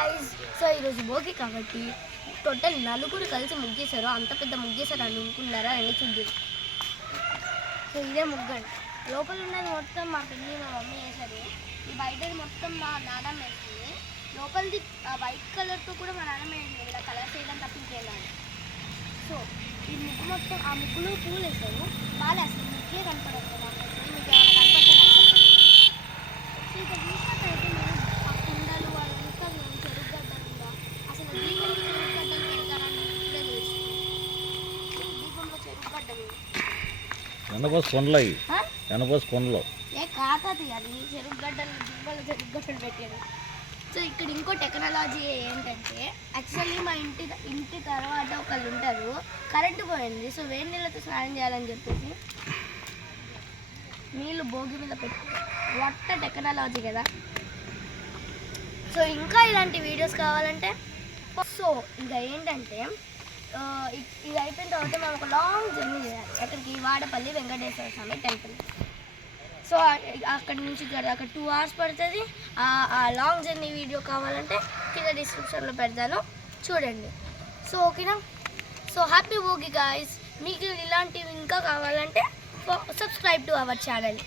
Guys, so ఈరోజు భోగి కాబట్టి total నలుగురు కలిసి ముగ్గేశారు. అంత పెద్ద ముగ్గేశారు అని అనుకున్నారా అని చూద్దాం. సో ఇదే ముగ్గండి. లోపల ఉన్నది మొత్తం మా పిన్ని మా మమ్మీ వేశారు. ఈ బయటది మొత్తం మా నాన్నమ్మ వేసింది. లోపలిది వైట్ కలర్తో కూడా మా నాన్నమ్మ వేసింది. ఇలా కలర్స్ వేయడం తప్పించేయాలి. సో ఈ ముగ్గు మొత్తం ఆ ముగ్గులో పూలు వేశారు. బాగా అసలు ముగ్గే కనపడదు. మీకు ఏమైనా కనపడుతుంది. సో ఇక్కడ చూసినట్టయితే నేను ఆ కుండలు అదంతా చెరుగడ్డలు కూడా అసలు దీపంలో చెరుగడ్డలు పెడతారని ఇప్పుడే తెలుసు. దీపంలో చెరుగడ్డలు కొండలు ఏ కాతది అది చెరుగడ్డలు దీపంలో చెరుగడ్డలు పెట్టారు. సో ఇక్కడ ఇంకో టెక్నాలజీ ఏంటంటే యాక్చువల్లీ మా ఇంటి తర్వాత ఒకళ్ళు ఉంటారు, కరెంటు పోయింది. సో వేడి నీళ్ళతో స్నానం చేయాలని చెప్పేసి నీళ్ళు భోగి మీద పెట్టి వట్ట టెక్నాలజీ కదా. సో ఇంకా ఇలాంటి వీడియోస్ కావాలంటే సో ఇక ఏంటంటే ఇది అయిపోయిన తర్వాత మనం ఒక లాంగ్ జర్నీ చేయాలి. అక్కడికి వాడపల్లి వెంకటేశ్వర స్వామి టెంపుల్. సో అక్కడి నుంచి అక్కడ 2 hours పడుతుంది. ఆ లాంగ్ జర్నీ వీడియో కావాలంటే కింద డిస్క్రిప్షన్లో పెడతాను, చూడండి. సో ఓకేనా. So happy Bhogi guys. మీకు ఇలాంటివి ఇంకా కావాలంటే సబ్స్క్రైబ్ టు అవర్ ఛానల్.